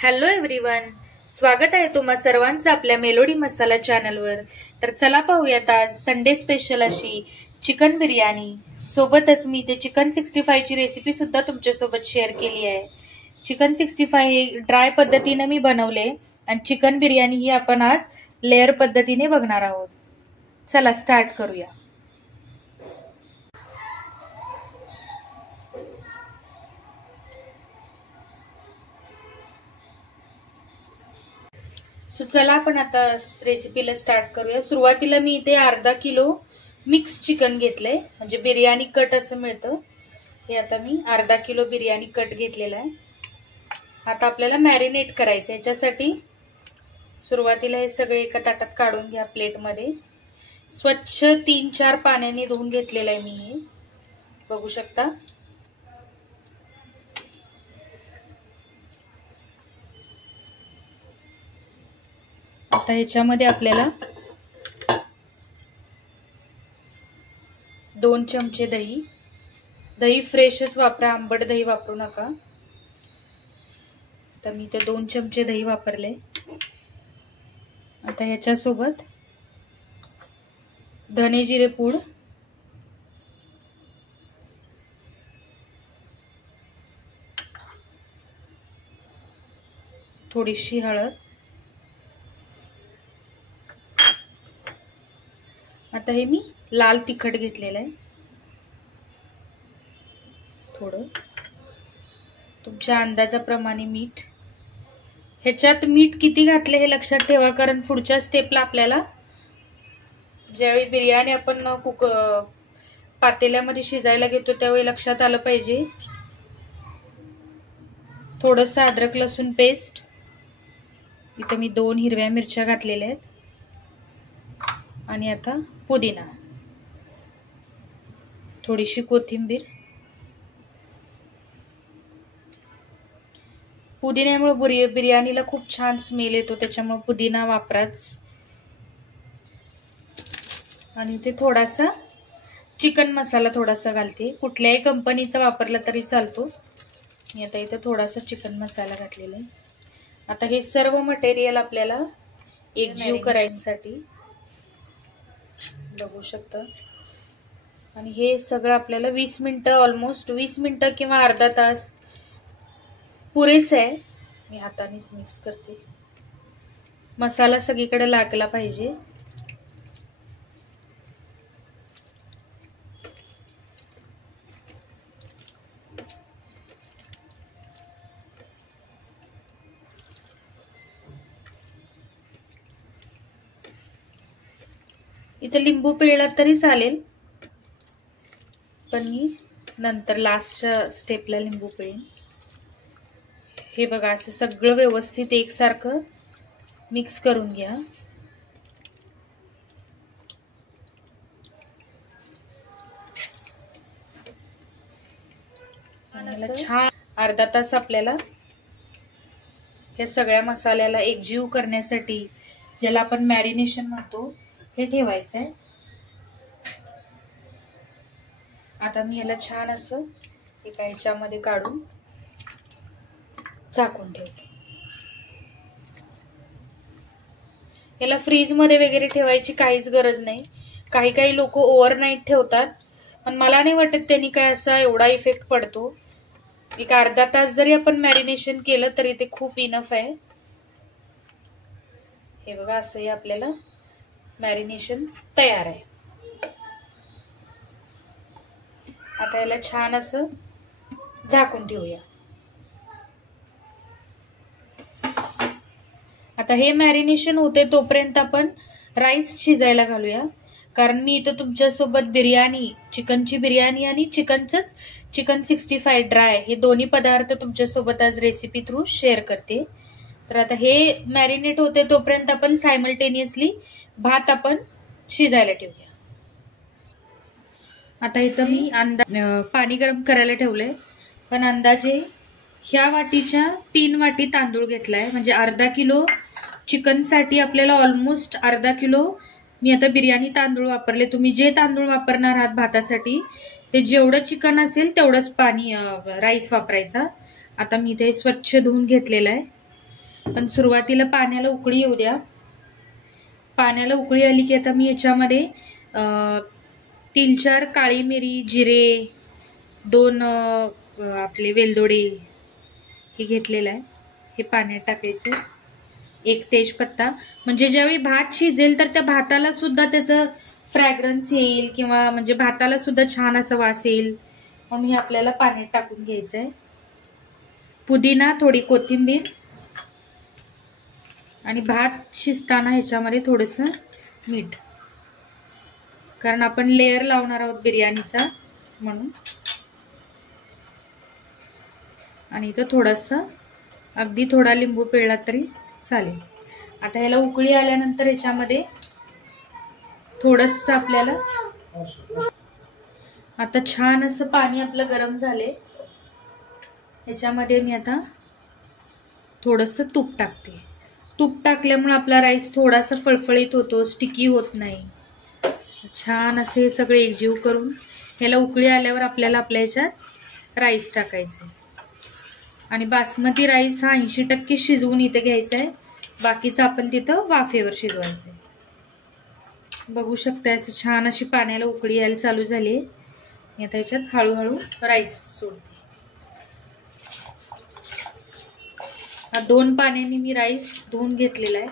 Hello everyone, स्वागत आहे तुम्हा सर्वांचं आपल्या मेलोडी मसाला चॅनलवर। तर चला पाहूयात आज संडे स्पेशल अशी चिकन बिर्याणी। सोबतच मी ते चिकन 65 ची रेसिपी सुद्धा तुमच्यासोबत शेअर केली आहे। चिकन 65 हे ड्राय पद्धतीने मी बनवले आणि चिकन बिर्याणी ही आपण आज लेयर पद्धतीने बघणार आहोत। चला स्टार्ट करूया। सो चला आपण आता रेसिपीला स्टार्ट करूया। सुरुवातीला मी इथे अर्धा किलो मिक्स चिकन घेतलंय, म्हणजे बिर्याणी कट असं मिळतं। हे आता मी अर्धा किलो बिर्याणी कट घेतलेला आहे। आता आपल्याला मॅरिनेट करायचं। याच्यासाठी सुरुवातीला हे सगळे एका ताटात काढून घ्या प्लेटमध्ये। स्वच्छ 3-4 पाण्याने धुवून घेतलेलं आहे मी, हे बघू शकता। आता ह्याच्यामध्ये आपल्याला 2 चमचे दही, दही फ्रेशच वापरा, आंबट दही वापरू नका। तर मी ते 2 चमचे दही वापरले। आता ह्याच्यासोबत धने जिरे पूड, थोडीशी हळद, आता हे मी लाल तिखट घेतलेलं आहे, थोडं तुमच्या अंदाजाप्रमाणे मीठ। ह्याच्यात मीठ किती घातले हे लक्षात ठेवा, कारण पुढच्या स्टेपला आपल्याला ज्यावेळी बिर्याणी आपण पातेल्यामध्ये शिजायला घेतो त्यावेळी लक्षात आलं पाहिजे। थोडंसं अद्रक लसूण पेस्ट, इथे मी 2 हिरव्या मिरच्या घातलेल्या आहेत, आणि आता पुदिना, थोडीशी कोथिंबीर। पुदिन्यामुळे बिर्याणीला खूप छान स्मेल येतो, त्याच्यामुळे पुदिना वापराच। आणि ते थोडासा चिकन मसाला थोडासा घालते, कुठल्याही कंपनीचा वापरला तरी चालतो। मी आता इथे थोडासा चिकन मसाला घातलेला आहे। आता हे सर्व मटेरियल आपल्याला एकजीव करायसाठी बघू शकता। आणि हे सगळं आपल्याला 20 मिनिटं, ऑलमोस्ट 20 मिनिटं किंवा अर्धा तास पुरेसे आहे। मी हातानेच मिक्स करते, मसाला सगळीकडे लागला पाहिजे। इथे लिंबू पिळला तरी चालेल, पण मी नंतर लास्टच्या स्टेपला लिंबू पिळेन। हे बघा, असं सगळं व्यवस्थित एकसारखं मिक्स करून घ्या। छान अर्धा तास आपल्याला हे सगळ्या मसाल्याला एकजीव करण्यासाठी, ज्याला आपण मॅरिनेशन म्हणतो, हे ठेवायचं आहे। आता मी याला छान असं एका ह्याच्यामध्ये काढून झाकून ठेवते। याला फ्रीज मध्ये वगैरे ठेवायची काहीच गरज नाही। काही लोक ओव्हरनाईट ठेवतात, पण मला नाही वाटत त्यांनी काय असा एवढा इफेक्ट पडतो। एक अर्धा तास जरी आपण मॅरिनेशन केलं तरी ते खूप इनफ आहे। हे बघा, असं आपल्याला मॅरिनेशन तयार आहे। आता याला छान असं झाकून ठेवूया। आता हे मॅरिनेशन होते तोपर्यंत आपण राईस शिजायला घालूया, कारण मी इथं तुमच्यासोबत बिर्याणी, चिकनची बिर्याणी आणि चिकन 65 ड्राय हे दोन्ही पदार्थ तुमच्यासोबत आज रेसिपी थ्रू शेअर करते। तर आता हे मॅरिनेट होते तोपर्यंत आपण सायमल्टेनियसली भात आपण शिजायला ठेवूया। आता इथं मी पाणी गरम करायला ठेवलंय, पण अंदाजे ह्या वाटीच्या 3 वाटी तांदूळ घेतलाय, म्हणजे अर्धा किलो चिकन साठी आपल्याला ऑलमोस्ट अर्धा किलो मी आता बिर्याणी तांदूळ वापरले। तुम्ही जे तांदूळ वापरणार आहात भातासाठी, ते जेवढं चिकन असेल तेवढंच पाणी राईस वापरायचा। आता मी ते स्वच्छ धुवून घेतलेलं आहे। पण सुरुवातीला पाण्याला उकळी येऊ द्या. पाण्याला उकळी आली की आता मी याच्यामध्ये 3-4 काळी मिरी, जिरे, 2 आपले वेलदोडे हे घेतलेलं आहे, हे पाण्यात टाकायचे. 1 तेजपत्ता, म्हणजे ज्यावेळी भात शिजेल तर त्या भाताला सुद्धा त्याचं फ्रॅग्रन्स येईल किंवा म्हणजे भाताला सुद्धा छान असा वास येईल, म्हणून हे आपल्याला पाण्यात टाकून घ्यायचं आहे. पुदिना, थोडी कोथिंबीर आणि भात शिजताना ह्याच्यामध्ये थोडंसं मीठ, कारण आपण लेयर लावणार आहोत बिर्याणीचा म्हणून. आणि इथं थोडंसं, अगदी थोडा लिंबू पिळला तरी चालेल. आता ह्याला उकळी आल्यानंतर ह्याच्यामध्ये थोडंसं आपल्याला, आता छान असं पाणी आपलं गरम झाले, ह्याच्यामध्ये मी आता थोडंसं तूप टाकते. तूप टाकल्यामुळे आपला राईस थोडासा फळफळीत होतो, स्टिकी होत नाही. छान असे सगळे एकजीव करून ह्याला उकळी आल्यावर आपल्याला आपल्या ह्याच्यात राईस टाकायचे. आणि बासमती राईस हा 80% शिजवून इथे घ्यायचा आहे, बाकीचं आपण तिथं वाफेवर शिजवायचं आहे. बघू शकता असं छान अशी पाण्याला उकळी यायला चालू झाली. मी आता ह्याच्यात हळूहळू राईस सोडते. 2 पाण्याने मी राईस धुवून घेतलेला आहे.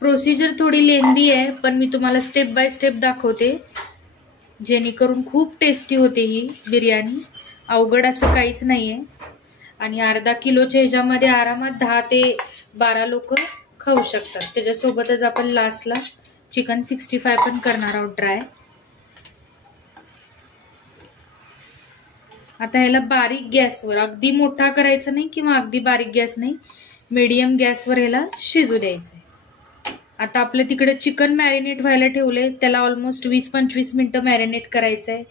प्रोसिजर थोडी लेंदी आहे, पण मी तुम्हाला स्टेप बाय स्टेप दाखवते, जेणेकरून खूप टेस्टी होते ही बिर्याणी. अवघड असं काहीच नाहीये. आणि अर्धा किलोच्या ह्याच्यामध्ये आरामात 10 ते 12 लोक खाऊ शकतात. त्याच्यासोबतच आपण लास्टला चिकन 65 पण करणार आहोत ड्राय. आता ह्याला बारीक गॅसवर, अगदी मोठा करायचा नाही किंवा अगदी बारीक गॅस नाही, मीडियम गॅसवर ह्याला शिजू द्यायचं. आता आपलं तिकडे चिकन मॅरिनेट व्हायला ठेवले, त्याला ऑलमोस्ट 20-25 मिनिटं मॅरिनेट करायचं आहे.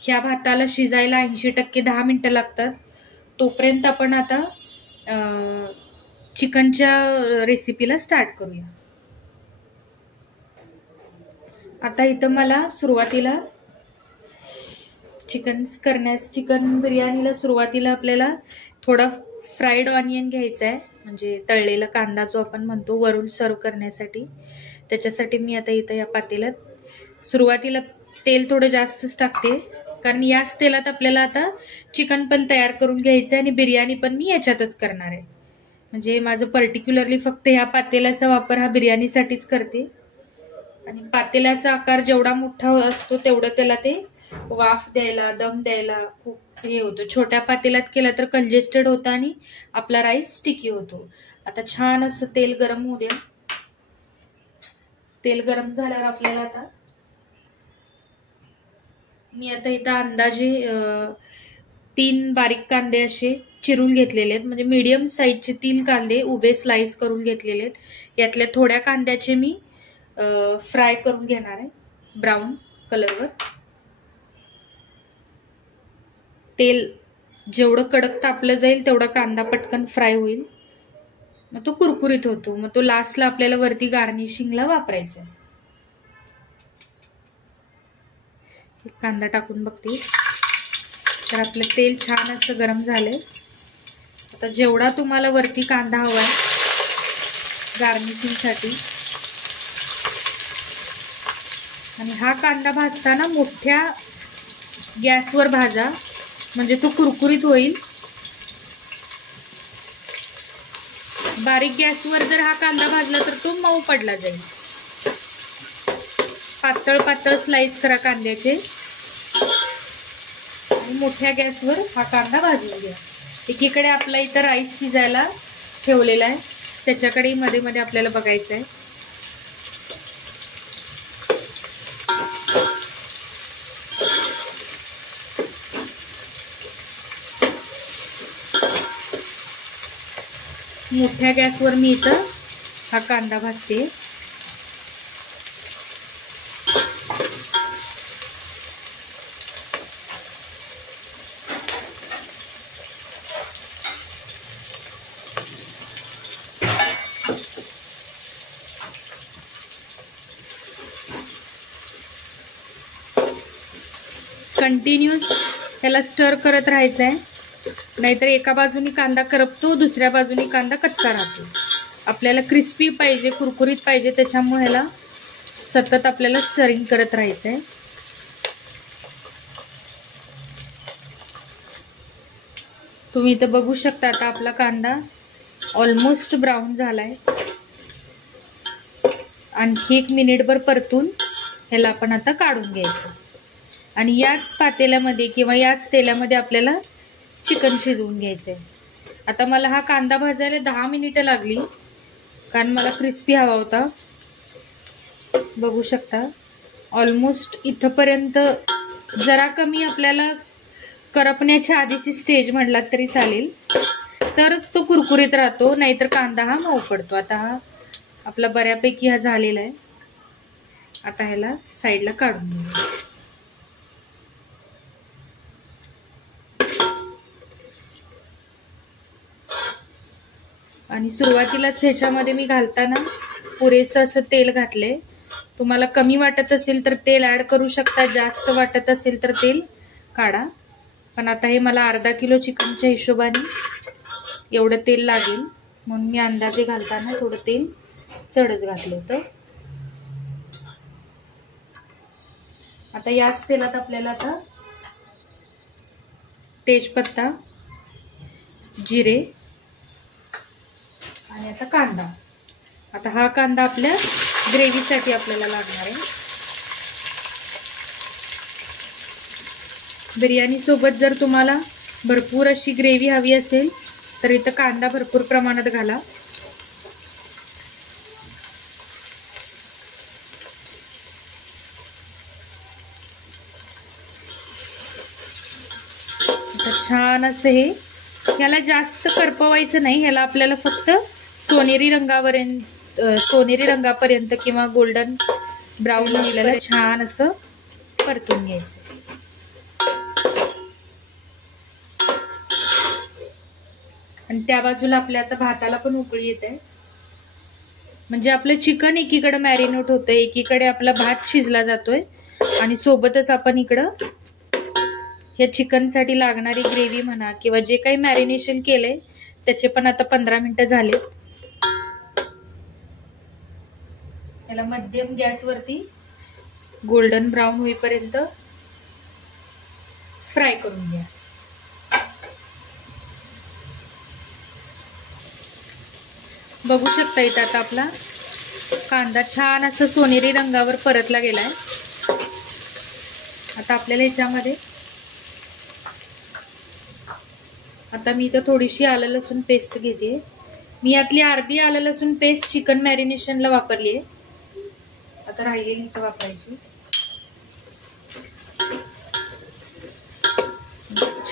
ह्या भाताला शिजायला 80% 10 मिनिटं लागतात. तोपर्यंत आपण आता चिकनच्या रेसिपीला स्टार्ट करूया. आता इथं मला सुरुवातीला चिकन बिर्याणीला सुरुवातीला आपल्याला थोडा फ्राईड ऑनियन घ्यायचा आहे, म्हणजे तळलेला कांदा जो आपण म्हणतो, वरून सर्व करण्यासाठी. त्याच्यासाठी मी आता इथं या पातेल्यात सुरुवातीला तेल थोडं जास्तच टाकते, कारण याच तेलात आपल्याला आता चिकन पण तयार करून घ्यायचं आहे आणि बिर्याणी पण मी याच्यातच करणार आहे. म्हणजे माझं पर्टिक्युलरली फक्त ह्या पातेल्याचा वापर हा बिर्याणीसाठीच करते. आणि पातेल्याचा आकार जेवढा मोठा असतो तेवढं त्याला ते वाफ द्यायला, दम द्यायला खूप हे होतं. छोट्या पातेल्यात केला तर कंजेस्टेड होतं आणि आपला राईस स्टिकी होतो. आता छान असं तेल गरम होऊ द्या. तेल गरम झाल्यावर आपल्याला आता मी आता इथं अंदाजे 3 बारीक कांदे असे चिरून घेतलेले आहेत, म्हणजे मीडियम साईजचे 3 कांदे उभे स्लाइस करून घेतलेले आहेत. यातल्या थोड्या कांद्याचे मी फ्राय करून घेणार आहे ब्राऊन कलरवर. तेल जेवढं कडक तापलं जाईल तेवढा कांदा पटकन फ्राय होईल, मग तो कुरकुरीत होतो. मग तो लास्टला आपल्याला वरती गार्निशिंगला वापरायचा आहे. कांदा टाकून बघते तर आपलं तेल छान असं गरम झालंय. आता जेवढा तुम्हाला वरती कांदा हवाय गार्निशिंगसाठी, आणि हा कांदा भाजताना मोठ्या गॅसवर भाजा, म्हणजे तो कुरकुरीत होईल. बारीक गॅसवर जर हा कांदा भाजला तर तो मऊ पडला जाईल. पातळ पातळ स्लाइस करा कांद्याचे आणि मोठ्या गॅसवर हा कांदा भाजून घ्या. एकीकडे आपला इथं राईस शिजायला ठेवलेला आहे, त्याच्याकडे मध्ये मध्ये आपल्याला बघायचं आहे. मोठ्या गॅसवर मी इथं हा कांदा भाजते. कंटिन्यूस त्याला स्टर करत राहायचं आहे, नाहीतर एका बाजूनी कांदा करपतो, दुसऱ्या बाजूनी कांदा कच्चा राहतो. आपल्याला क्रिस्पी पाहिजे, कुरकुरीत पाहिजे, त्याच्यामुळे ह्याला सतत आपल्याला स्टरिंग करत राहायचं आहे. तुम्ही इथं बघू शकता आता आपला कांदा ऑलमोस्ट ब्राऊन झालाय. आणखी 1 मिनिटभर परतून ह्याला आपण आता काढून घ्यायचं आणि याच पातेल्यामध्ये किंवा याच तेलामध्ये आपल्याला चिकन शिजवून घ्यायचंय. आता मला हा कांदा भाजायला 10 मिनिटं लागली, कारण मला क्रिस्पी हवा होता. बघू शकता ऑलमोस्ट इथपर्यंत, जरा कमी आपल्याला करपण्याच्या आधीची स्टेज म्हटलात तरी चालेल, तरच तो कुरकुरीत राहतो, नाहीतर कांदा हा मऊ पडतो. आता हा आपला बऱ्यापैकी हा झालेला आहे. आता ह्याला साईडला काढून घेऊ. आणि सुरुवातीलाच ह्याच्यामध्ये मी घालताना पुरेसं असं तेल घातले. तुम्हाला कमी वाटत असेल तर तेल ऍड करू शकता, जास्त वाटत असेल तर तेल काढा. पण आता हे मला अर्धा किलो चिकनच्या हिशोबाने एवढं तेल लागेल, म्हणून मी अंदाजे घालताना थोडं तेल चढच घातलं होतं. आता याच तेलात आपल्याला आता तेजपत्ता, जिरे आणि आता कांदा. आता हा कांदा आपल्या ग्रेव्हीसाठी आपल्याला लागणार आहे. बिर्याणी सोबत जर तुम्हाला भरपूर अशी ग्रेव्ही हवी असेल तर इथं कांदा भरपूर प्रमाणात घाला. आता छान असं हे, याला जास्त करपवायचं नाही, ह्याला आपल्याला फक्त सोनेरी रंगापर्यंत किंवा गोल्डन ब्राऊन आपल्याला छान असं परतून घ्यायचं. आणि त्या बाजूला आपल्या आता भाताला पण उकळी येते, म्हणजे आपलं चिकन एकीकडे मॅरिनेट होतंय, एकीकडे आपला भात शिजला जातोय आणि सोबतच आपण इकडं या चिकनसाठी लागणारी ग्रेव्ही म्हणा किंवा जे काही मॅरिनेशन केलंय त्याचे पण आता 15 मिनिटं झाले. याला मध्यम गॅसवरती गोल्डन ब्राऊन होईपर्यंत फ्राय करून घ्या. बघू शकता इथं आता आपला कांदा छान असं सोनेरी रंगावर परतला गेलाय. आता आपल्याला ह्याच्यामध्ये आता मी इथं थोडीशी आलं लसूण पेस्ट घेते. मी यातली अर्धी आलं लसूण पेस्ट चिकन मॅरिनेशनला वापरली आहे, आता राहिलेली इथं वापरायची.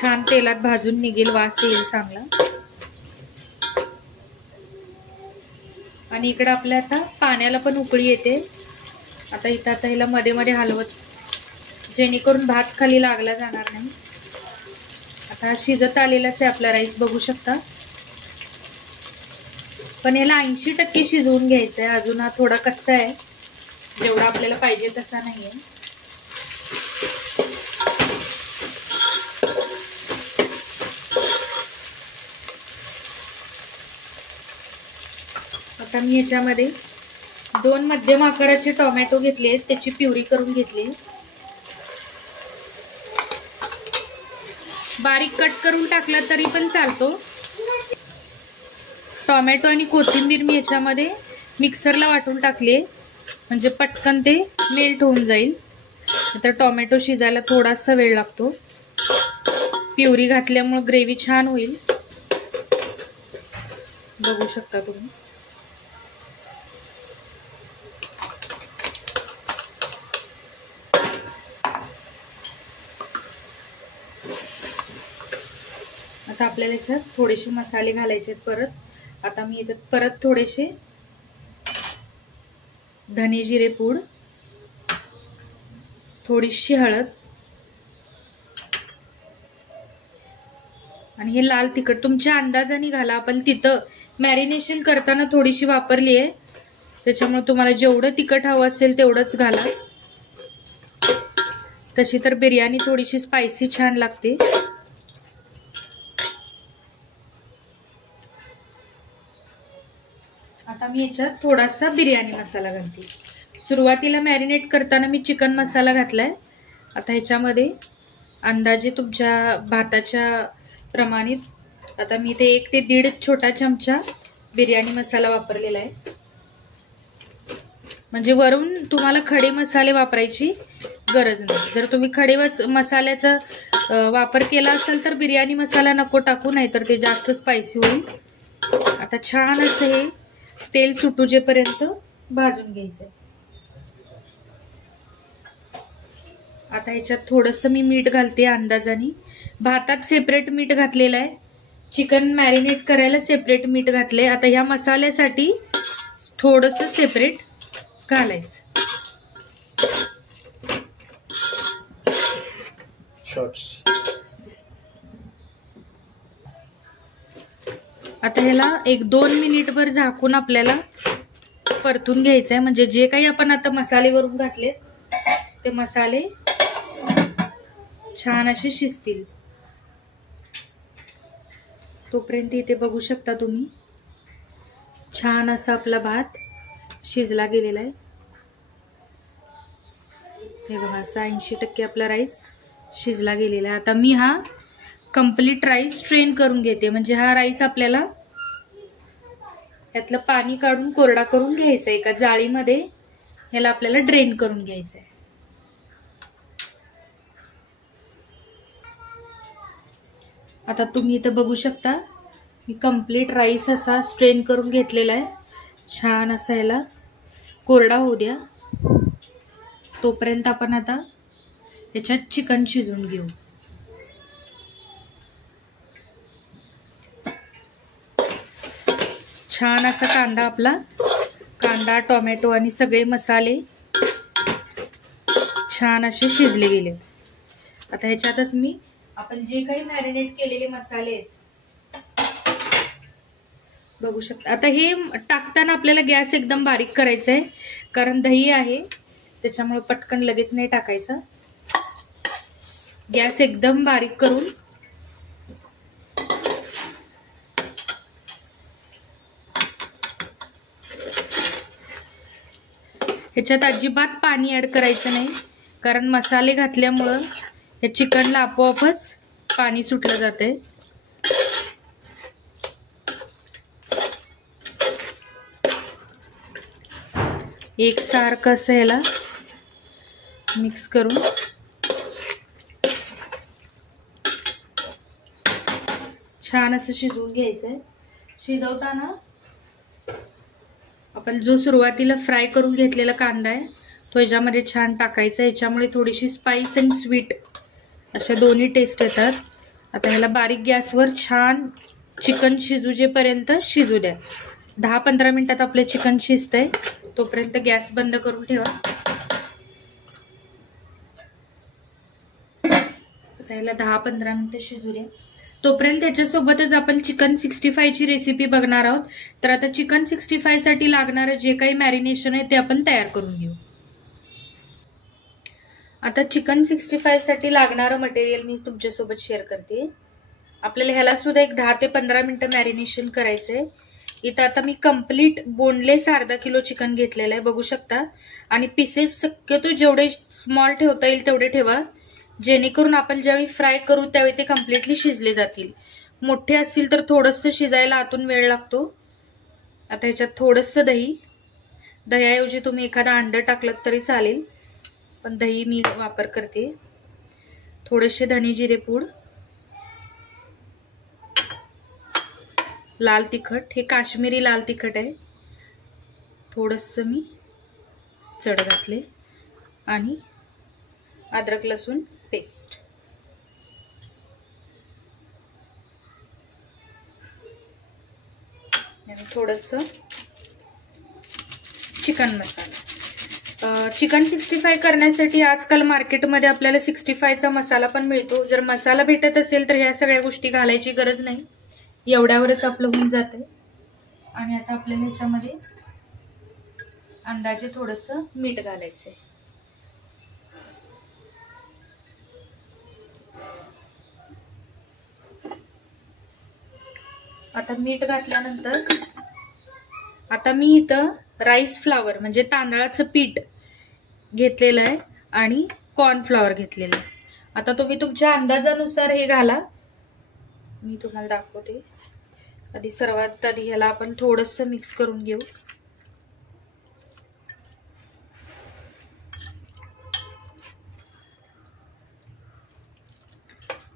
छान तेलात भाजून निघेल, वास येईल चांगला. आणि इकडे आपल्या आता पाण्याला पण उकळी येते. आता इथं आता ह्याला मध्ये मध्ये हलवत, जेणेकरून भात खाली लागला जाणार नाही. आता हा शिजत आलेलाच आहे आपला राईस, बघू शकता. पण याला 80% शिजवून घ्यायचं आहे, अजून हा थोडा कच्चा आहे, जेवढा आपल्याला पाहिजे तसा नाहीये. आता मी ह्याच्यामध्ये 2 मध्यम आकाराचे टोमॅटो घेतले, त्याची प्युरी करून घेतली. बारीक कट करून टाकला तरी पण चालतो. टोमॅटो आणि कोथिंबीर मी ह्याच्यामध्ये मिक्सरला वाटून टाकले, म्हणजे पटकन ते मेल्ट होऊन जाईल. तर टोमॅटो शिजायला थोडासा वेळ लागतो. प्युरी घातल्यामुळे ग्रेव्ही छान होईल, बघू शकता तुम्ही. आता आपल्याला याच्यात थोडेसे मसाले घालायचे आहेत परत. आता मी याच्यात परत थोडेसे धने जिरे पूड, थोडीशी हळद आणि हे लाल तिखट तुमच्या अंदाजाने घाला. आपण तिथं मॅरिनेशन करताना थोडीशी वापरली आहे, त्याच्यामुळे तुम्हाला जेवढं तिखट हवं असेल तेवढंच घाला. तशी तर बिर्याणी थोडीशी स्पायसी छान लागते. आता मी याच्यात थोडासा बिर्याणी मसाला घालते. सुरुवातीला मॅरिनेट करताना मी चिकन मसाला घातलाय. आता ह्याच्यामध्ये अंदाजे तुमच्या भाताच्या प्रमाणात आता मी ते 1 ते 1.5 छोटा चमचा बिर्याणी मसाला वापरलेला आहे. म्हणजे वरून तुम्हाला खडे मसाले वापरायची गरज नाही. जर तुम्ही खडे मसाल्याचा वापर केला असेल तर बिर्याणी मसाला नको टाकू, नाही तर ते जास्त स्पायसी होईल. आता छान असं हे तेल सुटूजेपर्यंत भाजून घ्यायचंय. आता ह्याच्यात थोडंसं मी मीठ घालते अंदाजाने. भातात सेपरेट मीठ घातलेलं आहे, चिकन मॅरिनेट करायला सेपरेट मीठ घातले. आता ह्या मसाल्यासाठी थोडंसं सेपरेट घालायचं. आता ह्याला 1-2 मिनिटभर झाकून आपल्याला परतून घ्यायचं आहे. म्हणजे जे काही आपण आता मसाले वरून घातले ते मसाले छान असे शिजतील. तोपर्यंत इथे बघू शकता तुम्ही छान असा आपला भात शिजला गेलेला आहे. हे बघा, 80% आपला राईस शिजला गेलेला आहे. आता मी हा कंप्लीट राईस स्ट्रेन करून घेते. म्हणजे हा राईस आपल्याला यातलं पाणी काढून कोरडा करून घ्यायचा. एका जाळीमध्ये याला आपल्याला ड्रेन करून घ्यायचंय. आता तुम्ही इथं बघू शकता मी कंप्लीट राईस असा स्ट्रेन करून घेतलेला आहे. छान असा याला कोरडा होऊ द्या. तोपर्यंत आपण आता याच्यात चिकन शिजवून घेऊ. छान असा कांदा टोमॅटो आणि सगळे मसाले छान असे शिजले गेले. आता ह्याच्यातच मी आपण जे काही मॅरिनेट केलेले मसाले बघू शकता. आता हे टाकताना आपल्याला गॅस एकदम बारीक करायचा आहे, कारण दही आहे त्याच्यामुळे पटकन लगेच नाही टाकायचं. गॅस एकदम बारीक करून ह्याच्यात अजिबात पाणी ऍड करायचं नाही, कारण मसाले घातल्यामुळं या चिकनला आपोआपच पाणी सुटलं जाते. एकसारखं असं ह्याला मिक्स करून छान असं शिजवून घ्यायचंय. शिजवताना आपण जो सुरुवातीला फ्राय करून घेतलेला कांदा आहे तो ह्याच्यामध्ये छान टाकायचा. ह्याच्यामुळे थोडीशी स्पाइस आणि स्वीट अशा दोन्ही टेस्ट येतात. आता ह्याला बारीक गॅसवर छान चिकन शिजूजेपर्यंत शिजू द्या. 10-15 मिनिटात आपले चिकन शिजतंय. तोपर्यंत गॅस बंद करून ठेवा. आता ह्याला 10-15 मिनिटं शिजू द्या. तोपर्यंत त्याच्यासोबतच आपण चिकन 65 ची रेसिपी बघणार आहोत. तर आता चिकन 65 साठी लागणारं जे काही मॅरिनेशन आहे ते आपण तयार करून घेऊ. आता चिकन 65 साठी लागणारं मटेरियल मी तुमच्यासोबत शेअर करते. आपल्याला ह्याला सुद्धा एक 10 ते 15 मिनिटं मॅरिनेशन करायचंय. इथं आता मी कंप्लीट बोनलेस अर्धा किलो चिकन घेतलेलं आहे, बघू शकता. आणि पीसेस शक्यतो जेवढे स्मॉल ठेवता येईल तेवढे ठेवा, जेणेकरून आपण ज्यावेळी फ्राय करू त्यावेळी ते कम्प्लिटली शिजले जातील. मोठे असतील तर थोडंसं शिजायला आतून वेळ लागतो. आता ह्याच्यात थोडंसं दह्याऐवजी तुम्ही एखादा अंड टाकलं तरी चालेल, पण दही मी वापर करते. थोडेसे धने जिरे पूड, लाल तिखट, हे काश्मीरी लाल तिखट आहे, थोडंसं मी चढ घातले, आणि अद्रक लसूण पेस्ट. आणि थोडंसं चिकन मसाला. चिकन 65 करण्यासाठी आजकाल मार्केटमध्ये आपल्याला 65 चा मसाला पण मिळतो. जर मसाला भेटत असेल तर ह्या सगळ्या गोष्टी घालायची गरज नाही, एवढ्यावरच आपलं होऊन जाते. आणि आता आपल्याला ह्याच्यामध्ये अंदाजे थोडंसं मीठ घालायचंय. आता मीठ घातल्यानंतर आता मी इथं राईस फ्लावर म्हणजे तांदळाचं पीठ घेतलेलं आहे आणि कॉर्नफ्लॉवर घेतलेलं आहे. आता तुम्ही तुमच्या अंदाजानुसार हे घाला. मी तुम्हाला दाखवते. सर्वात आधी ह्याला आपण थोडंसं मिक्स करून घेऊ.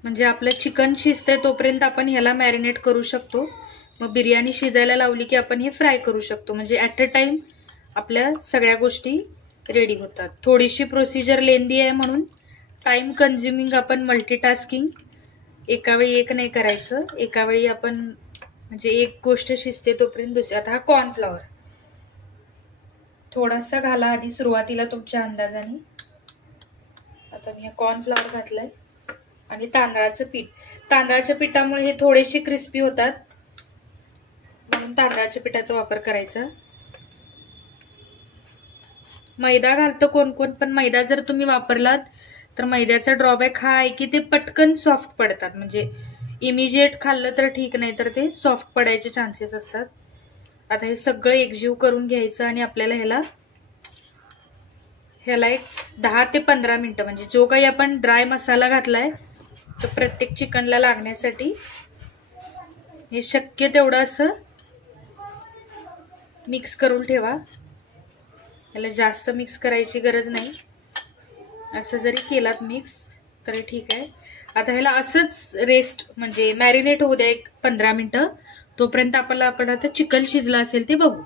म्हणजे आपलं चिकन शिजतंय तोपर्यंत आपण ह्याला मॅरिनेट करू शकतो. मग बिर्याणी शिजायला लावली की आपण हे फ्राय करू शकतो. म्हणजे ॲट अ टाइम आपल्या सगळ्या गोष्टी रेडी होतात. थोडीशी प्रोसिजर लेंदी आहे म्हणून टाइम कन्झ्युमिंग आपण मल्टीटास्किंग एका वेळी एक नाही करायचं. एका वेळी आपण म्हणजे एक गोष्ट शिजते तोपर्यंत दुसरी. आता हा कॉर्नफ्लॉवर थोडासा घाला आधी सुरुवातीला तुमच्या अंदाजाने. आता मी कॉर्नफ्लॉवर घातलाय आणि तांदळाचं पीठ. तांदळाच्या पिठामुळे हे थोडेसे क्रिस्पी होतात म्हणून तांदळाच्या पिठाचा वापर करायचा. मैदा घालतं कोण कोण, पण मैदा जर तुम्ही वापरलात तर मैद्याचा ड्रॉबॅक हा आहे की ते पटकन सॉफ्ट पडतात. म्हणजे इमिजिएट खाल्लं तर ठीक, नाही तर ते सॉफ्ट पडायचे चान्सेस असतात. आता हे सगळं एकजीव करून घ्यायचं आणि आपल्याला ह्याला एक 10 ते 15 मिनिटं म्हणजे जो काही आपण ड्राय मसाला घातलाय तो प्रत्येक चिकनला लागण्यासाठी हे शक्य तेवढं असं मिक्स करून ठेवा. याला जास्त मिक्स करायची गरज नाही. असं जरी केलात मिक्स तरी ठीक आहे. आता ह्याला असंच रेस्ट म्हणजे मॅरिनेट होऊ द्या एक 15 मिनिटं. तोपर्यंत आपण आता चिकन शिजलं असेल ते बघू.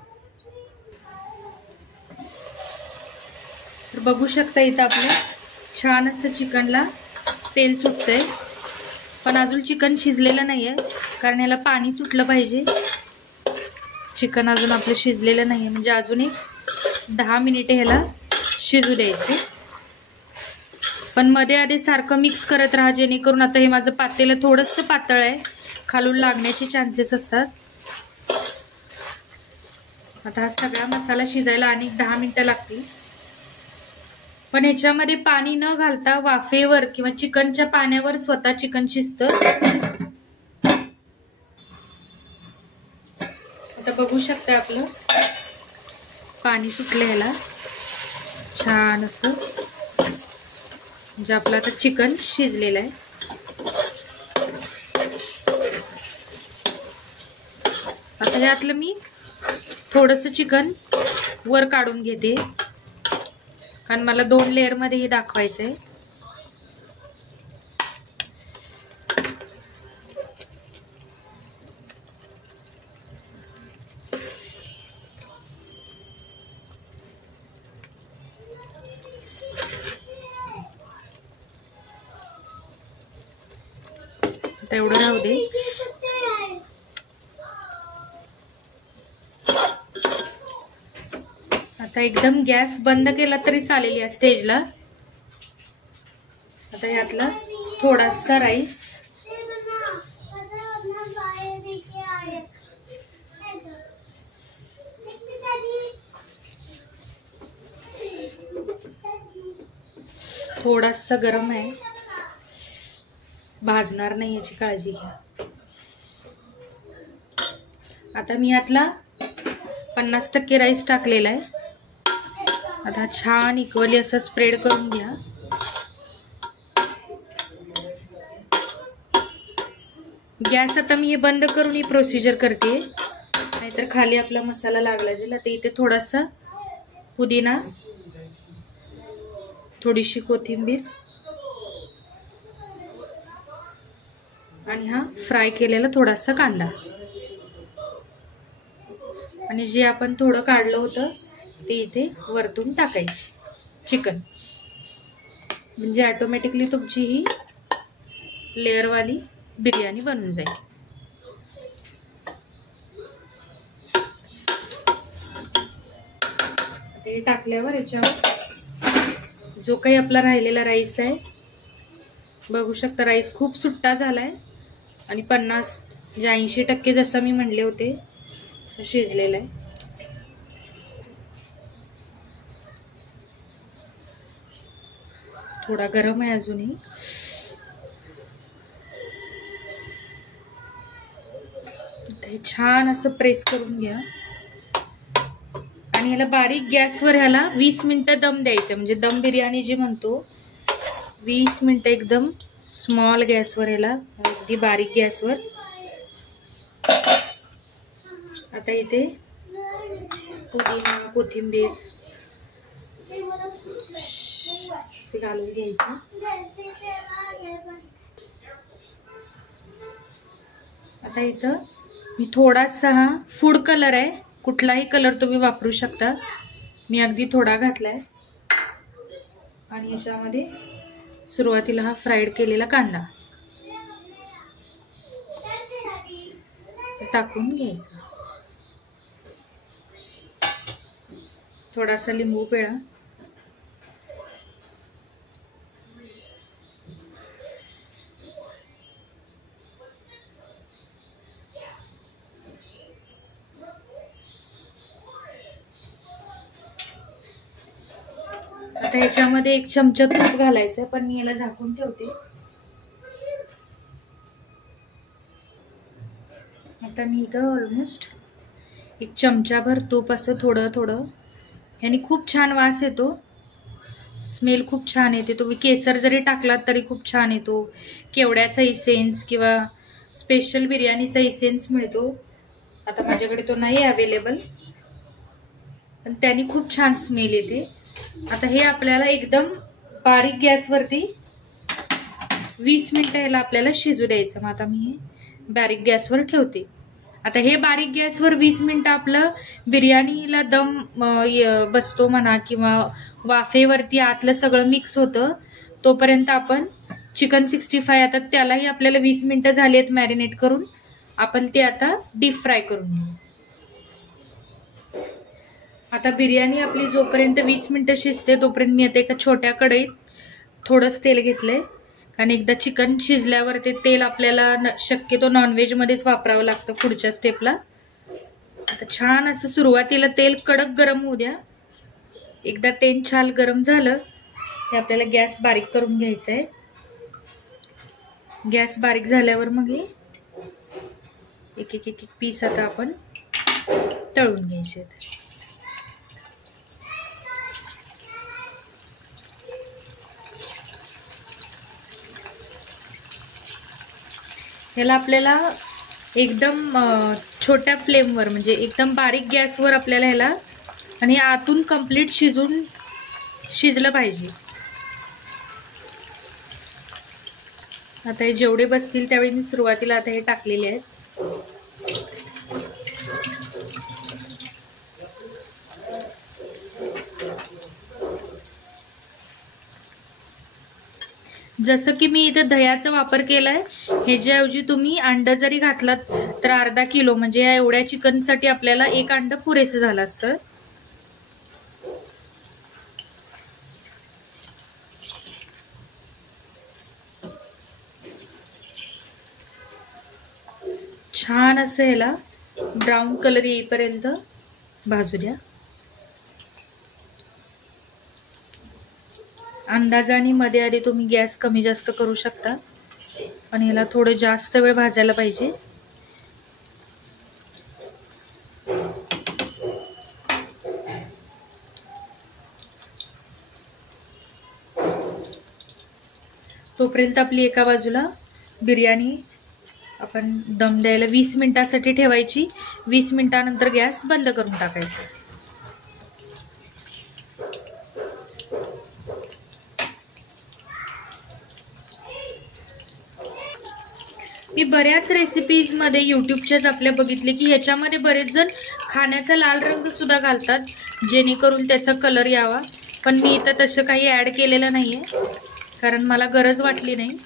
तर बघू शकता इथं आपलं छान असं चिकनला तेल सुटतंय. पण अजून चिकन शिजलेलं नाहीये कारण याला पाणी सुटलं पाहिजे. चिकन अजून आपलं शिजलेलं नाहीये म्हणजे अजून एक 10 मिनिटे ह्याला शिजू द्यायचे. पण मध्ये आधी सारखं मिक्स करत राहा जेणेकरून आता हे माझं पातेलं थोडंसं पातळ आहे, खालून लागण्याचे चान्सेस असतात. आता हा सगळा मसाला शिजायला आणि 10 मिनिटं लागतील. पण ह्याच्यामध्ये पाणी न घालता वाफेवर किंवा चिकनच्या पाण्यावर स्वतः चिकन शिजतं. आता बघू शकता आपलं पाणी सुटलं ह्याला छान असं. म्हणजे आपलं आता चिकन शिजलेलं आहे. आता यातलं मी थोडंसं चिकन वर काढून घेते कारण मला 2 लेअर मध्ये हे दाखवायचंय. एवढं राहू दे. आता एकदम गॅस बंद केला तरी चालेल या स्टेजला. आता यातला थोडासा राईस थोडासा गरम आहे, भाजणार नाही याची काळजी घ्या. आता मी यातला 50% राईस टाकलेला आहे. आता छान इक्वली असं स्प्रेड करून घ्या. गॅस आता मी हे बंद करून ही प्रोसिजर करते नाहीतर खाली आपला मसाला लागला जाईल. आता इथे थोडासा पुदिना, थोडीशी कोथिंबीर आणि हा फ्राय केलेला थोडासा कांदा आणि जे आपण थोडं काढलं होतं ते इथे वरतून टाकायची चिकन. म्हणजे ऑटोमॅटिकली तुमची ही लेअरवाली बिर्याणी बनून जाईल. ते टाकल्यावर याच्यावर जो काही आपला राहिलेला राईस आहे बघू शकता. राईस खूप सुट्टा झालाय आणि 50 म्हणजे 80% जसं मी म्हणले होते असं शिजलेलं आहे. थोडा गरम आहे अजूनही. आता हे छान असं प्रेस करून घ्या आणि ह्याला बारीक गॅसवर ह्याला 20 मिनिटं दम द्यायचं, म्हणजे दम बिर्याणी जी म्हणतो 20 मिनिटं एकदम स्मॉल गॅसवर, ह्याला अगदी बारीक गॅसवर. आता इथे पुदिना कोथिंबीर घालून घ्यायची. आता इथं मी थोडासा हा फूड कलर आहे, कुठलाही कलर तुम्ही वापरू शकता, मी अगदी थोडा घातलाय. आणि याच्यामध्ये सुरुवातीला हा फ्राईड केलेला कांदा टाकून घ्यायचा. थोडासा लिंबू पिळा. आता ह्याच्यामध्ये 1 चमचा तूप घालायचं, पण मी याला झाकून ठेवते. आता मी इथं ऑलमोस्ट 1 चमचाभर तूप असं थोडं थोडं, याने खूप छान वास येतो, स्मेल खूप छान येते. तुम्ही केसर जरी टाकलात तरी खूप छान येतो. केवड्याचा इसेन्स किंवा स्पेशल बिर्याणीचा इसेन्स मिळतो, आता माझ्याकडे तो नाही अवेलेबल, पण त्याने खूप छान स्मेल येते. आता हे आपल्याला एकदम बारीक गॅसवरती 20 मिनिटं ह्याला आपल्याला शिजू द्यायचं. मग आता मी हे बारीक गॅसवर ठेवते. आता हे बारीक गॅसवर 20 मिनिटं आपलं बिर्याणीला दम बसतो म्हणा, किंवा वाफेवरती आतलं सगळं मिक्स होतं, तोपर्यंत आपण चिकन 65 आता त्यालाही आपल्याला 20 मिनिटं झाली आहेत मॅरिनेट करून, आपण ते आता डीप फ्राय करून घेऊ. आता बिर्याणी आपली जोपर्यंत 20 मिनिटं शिजते तोपर्यंत मी आता एका छोट्या कढईत थोडंच तेल घेतलंय, कारण एकदा चिकन शिजल्यावर ते तेल आपल्याला शक्यतो नॉनव्हेज मध्येच वापरावं लागतं पुढच्या स्टेपला. आता छान असं सुरुवातीला तेल कडक गरम होऊ द्या. एकदा तेल छान गरम झालं की आपल्याला गॅस बारीक करून घ्यायचा आहे. गॅस बारीक झाल्यावर मग हे एक एक एक पीस आता आपण तळून घ्यायचे. याला आपल्याला एकदम छोट्या फ्लेमवर, म्हणजे एकदम बारीक गॅसवर आपल्याला ह्याला, आणि आतून कंप्लीट शिजलं पाहिजे. आता हे जेवढे बसतील त्यावेळी मी सुरुवातीला आता हे टाकलेले आहेत. जसं की मी इथे दह्याचा वापर केलाय, ह्याच्याऐवजी तुम्ही अंड जरी घातलात तर अर्धा किलो, म्हणजे या एवढ्या चिकनसाठी आपल्याला 1 अंड पुरेसं झालं असतं. छान असं ह्याला ब्राऊन कलर येईपर्यंत भाजू द्या. अंदाजाने मध्ये आधी तुम्ही गॅस कमी जास्त करू शकता, पण ह्याला थोडं जास्त वेळ भाजायला पाहिजे. तोपर्यंत आपली एका बाजूला बिर्याणी आपण दम द्यायला 20 मिनिटांसाठी ठेवायची. 20 मिनिटांनंतर गॅस बंद करून टाकायचा. मी बऱ्याच रेसिपीज मध्ये यूट्यूबच्याच आपल्या बघितले की ह्याच्यामध्ये बरेच जण खाण्याचा लाल रंग सुद्धा घालतात, जेणेकरून त्याचा कलर यावा, पण मी इथं तसं काही ऍड केलेलं नाहीये, कारण मला गरज वाटली नाही.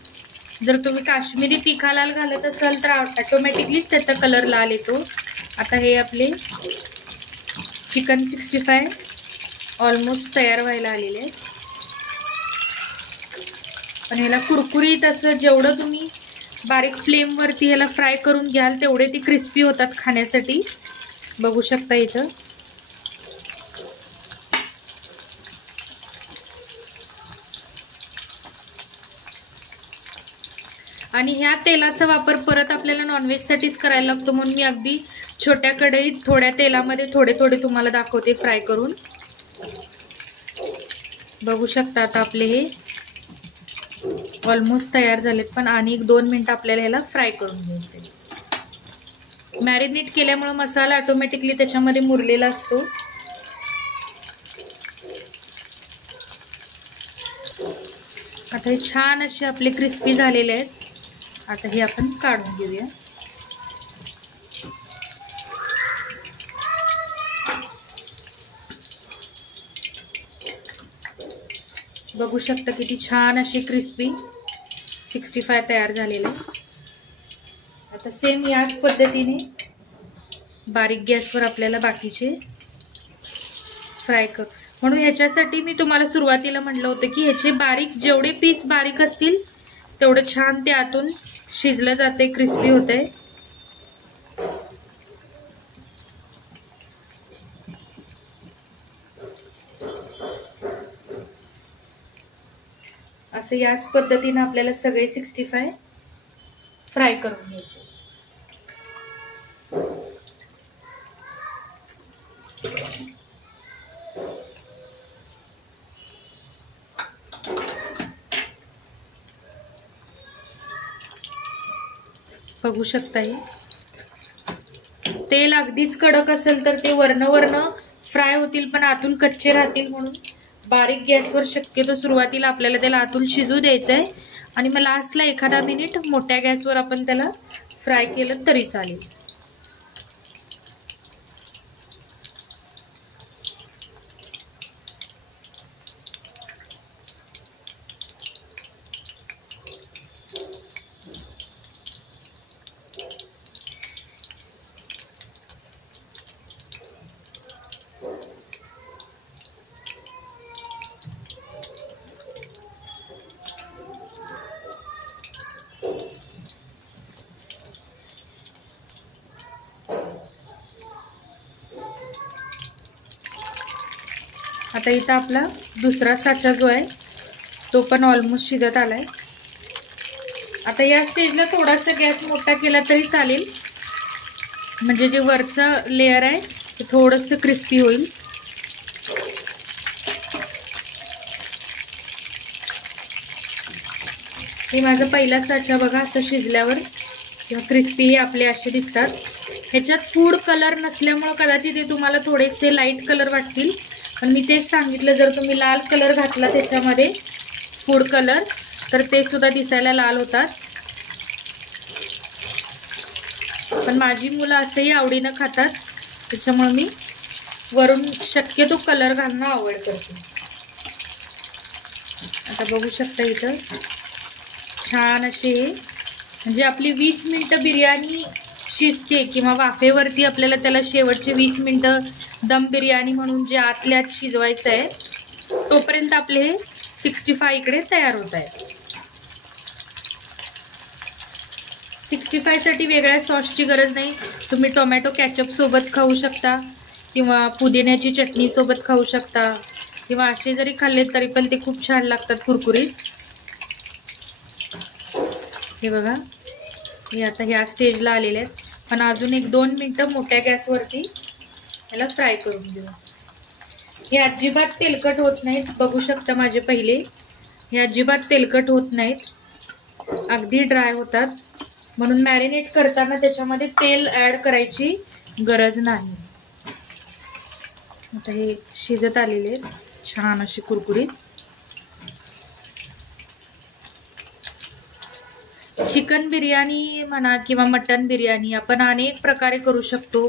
जर तुम्ही काश्मीरी तिखा लाल घालत असाल तर ऑटोमॅटिकलीच त्याचा कलर लाल येतो. आता हे आपले चिकन 65 ऑलमोस्ट तयार व्हायला आलेले आहेत. पण ह्याला कुरकुरीत असं जेवढं तुम्ही बारीक फ्लेम वरती ह्याला फ्राय करून घ्याल तेवढे ती क्रिस्पी होतात खाण्यासाठी. बघू शकता इथं आणि ह्या तेलाचा वापर परत आपल्याला नॉनव्हेजसाठीच करायला लागतो, म्हणून मी अगदी छोट्या कढईत थोड्या तेलामध्ये थोडे थोडे तुम्हाला दाखवते फ्राय करून. बघू शकता आता आपले हे ऑलमोस्ट तयार झालेत, पण आणि 1-2 मिनिटं आपल्याला ह्याला फ्राय करून घ्यायचे. मॅरिनेट केल्यामुळे मसाला ऑटोमॅटिकली त्याच्यामध्ये मुरलेला असतो. आता हे छान असे आपले क्रिस्पी झालेले आहेत. आता हे आपण काढून घेऊया. बघू शकता किती छान अशी क्रिस्पी 65 तयार झालेले. आता सेम याच पद्धतीने बारीक गॅसवर आपल्याला बाकीचे फ्राय कर. म्हणून ह्याच्यासाठी मी तुम्हाला सुरुवातीला म्हटलं होतं की ह्याचे बारीक जेवढे पीस बारीक असतील तेवढं छान ते आतून शिजलं जाते, क्रिस्पी होते. असं याच पद्धतीने आपल्याला सगळे 65 फ्राय करून घ्यायचे. बघू शकता हे तेल अगदीच कडक असेल तर ते वर्ण फ्राय होतील पण आतून कच्चे राहतील, म्हणून बारीक गॅसवर शक्यतो सुरुवातीला आपल्याला त्याला आतून शिजू द्यायचंय आणि मग लास्टला एखादा मिनिट मोठ्या गॅसवर आपण त्याला फ्राय केलं तरी चालेल. आता इथं आपला दुसरा साचा जो आहे तो पण ऑलमोस्ट शिजत आलाय. आता या स्टेजला थोडासा गॅस मोठा केला तरी चालेल, म्हणजे जे वरचं लेयर आहे ते थोडंसं क्रिस्पी होईल. हे माझा पहिला साचा बघा, असं शिजल्यावर क्रिस्पी हे आपले असे दिसतात. ह्याच्यात फूड कलर नसल्यामुळे कदाचित ते तुम्हाला थोडेसे लाईट कलर वाटतील, पण मी तेच सांगितलं जर तुम्ही लाल कलर घातला त्याच्यामध्ये फूड कलर तर ते सुद्धा दिसायला लाल होतात. पण माझी मुलं असंही आवडीनं खातात, त्याच्यामुळे मी वरून शक्यतो कलर घालणं अवॉइड करते. आता बघू शकता इथं छान असे म्हणजे आपली 20 मिनिटं बिर्याणी शिजते किंवा वाफेवरती आपल्याला त्याला शेवटचे 20 मिनिटं दम बिर्याणी म्हणून जे आतल्यात शिजवायचं आहे तोपर्यंत आपले हे 65 इकडे तयार होत आहे. 65 साठी वेगळ्या सॉसची गरज नाही, तुम्ही टोमॅटो कॅचअप सोबत खाऊ शकता किंवा पुदिन्याची चटणी सोबत खाऊ शकता किंवा असे जरी खाल्ले तरी पण ते खूप छान लागतात, कुरकुरीत. हे बघा हे आता ह्या स्टेजला आलेले आहेत, पण अजून 1-2 मिनिटं मोठ्या गॅसवरती याला फ्राय करून घेऊ. हे अजिबात तेलकट होत नाहीत, बघू शकता माझे पहिले हे अजिबात तेलकट होत नाहीत, अगदी ड्राय होतात. म्हणून मॅरिनेट करताना त्याच्यामध्ये तेल ॲड करायची गरज नाही. आता हे शिजत आलेले आहेत छान अशी कुरकुरीत. चिकन बिर्याणी म्हणा किंवा मटन बिर्याणी आपण अनेक प्रकारे करू शकतो,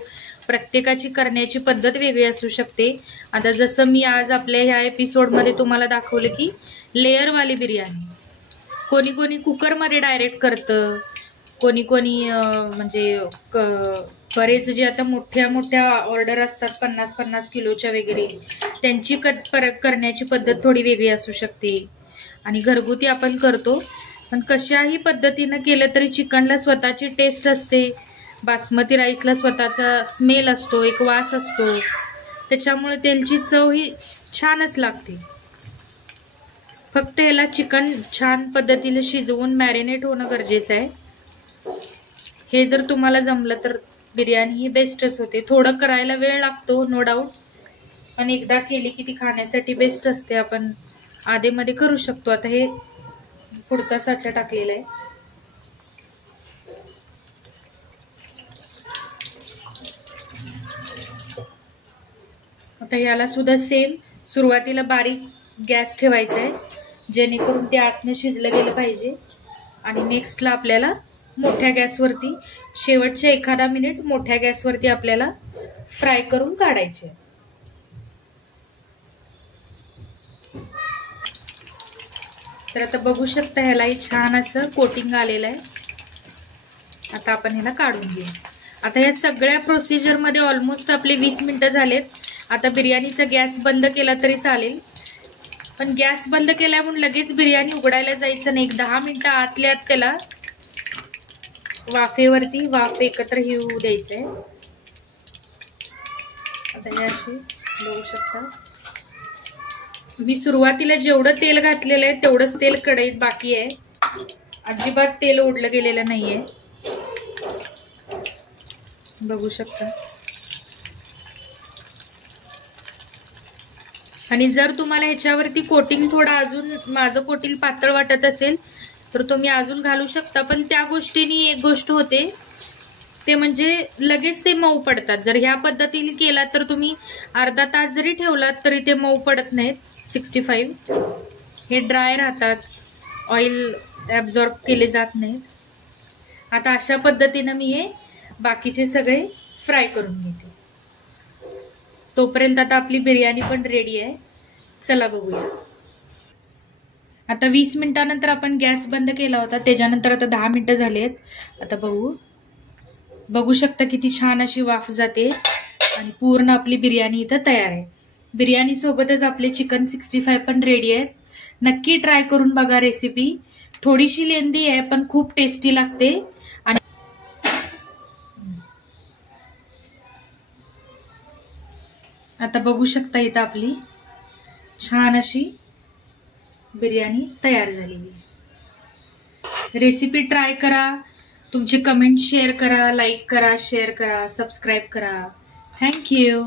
प्रत्येकाची करण्याची पद्धत वेगळी असू शकते. आता जसं मी आज आपल्या ह्या एपिसोडमध्ये तुम्हाला दाखवलं की लेअरवाली बिर्याणी, कोणी कोणी कुकरमध्ये डायरेक्ट करतं, कोणी कोणी म्हणजे बरेच जे आता मोठ्या मोठ्या ऑर्डर असतात 50-50 किलोच्या वगैरे, त्यांची करण्याची पद्धत थोडी वेगळी असू शकते. आणि घरगुती आपण करतो, पण कशाही पद्धतीनं केलं तरी चिकनला स्वतःची टेस्ट असते, बासमती राईसला स्वतःचा स्मेल असतो, एक वास असतो, त्याच्यामुळे त्यांची चव ही छानच लागते. फक्त याला चिकन छान पद्धतीने शिजवून मॅरिनेट होणं गरजेचं आहे. हे जर तुम्हाला जमलं तर बिर्याणी ही बेस्टच होते. थोडं करायला वेळ लागतो नो डाऊट, पण एकदा केली की ती खाण्यासाठी बेस्ट असते. आपण आधेमध्ये करू शकतो. आता हे पुढचा साचा टाकलेला आहे. आता याला सुद्धा सेम सुरुवातीला बारीक गॅस ठेवायचा आहे, जेणेकरून ते आतनं शिजलं गेलं पाहिजे. आणि नेक्स्टला आपल्याला मोठ्या गॅसवरती शेवटचे 1 मिनिट मोठ्या गॅसवरती आपल्याला फ्राय करून काढायचे. तर आता बघू शकता ह्यालाही छान असं कोटिंग आलेलं आहे. आता आपण ह्याला काढून घेऊ. आता या सगळ्या प्रोसिजरमध्ये ऑलमोस्ट आपले 20 मिनिटं झालेत. आता बिर्याणीचा गॅस बंद केला तरी चालेल, पण गॅस बंद केला म्हणून लगेच बिर्याणी उघडायला जायचं नाही. 10 मिनिटं आतल्या आत त्याला वाफेवरती वाफ एकत्र येऊ द्यायचंय. आता हे असे बघू शकता. मी सुरुवातीला जेवढं तेल घातलेलं आहे तेवढंच तेल कढईत बाकी आहे. अजिबात तेल ओढलं गेलेलं नाहीये, बघू शकता. आणि जर तुम्हाला ह्याच्यावरती कोटिंग थोडा अजून माझं कोटिंग पातळ वाटत असेल तर तुम्ही अजून घालू शकता. पण त्या गोष्टीने एक गोष्ट होते ते म्हणजे लगेच ते मऊ पडतात. जर ह्या पद्धतीने केला तर तुम्ही अर्धा तास जरी ठेवलात तरी ते मऊ पडत नाहीत. 65 हे ड्राय राहतात, ऑइल ॲब्झॉर्ब केले जात नाहीत. आता अशा पद्धतीनं मी हे बाकीचे सगळे फ्राय करून घेते. तोपर्यंत आता आपली बिर्याणी पण रेडी आहे. चला बघूया. आता 20 मिनिटानंतर आपण गॅस बंद केला होता, त्याच्यानंतर आता 10 मिनिटं झालेत. आता बघू शकता किती छान अशी वाफ जाते आणि पूर्ण आपली बिर्याणी इथं तयार आहे. बिर्याणी सोबतच आपले चिकन 65 पण रेडी आहे. नक्की ट्राय करून बघा रेसिपी. थोडीशी लेंदी आहे पण खूप टेस्टी लागते. आणि आता बघू शकता इथं आपली छान अशी बिर्याणी तयार झालेली आहे. रेसिपी ट्राय करा, तुमचे कमेंट शेअर करा, लाईक करा, शेअर करा, सबस्क्राईब करा. थँक्यू.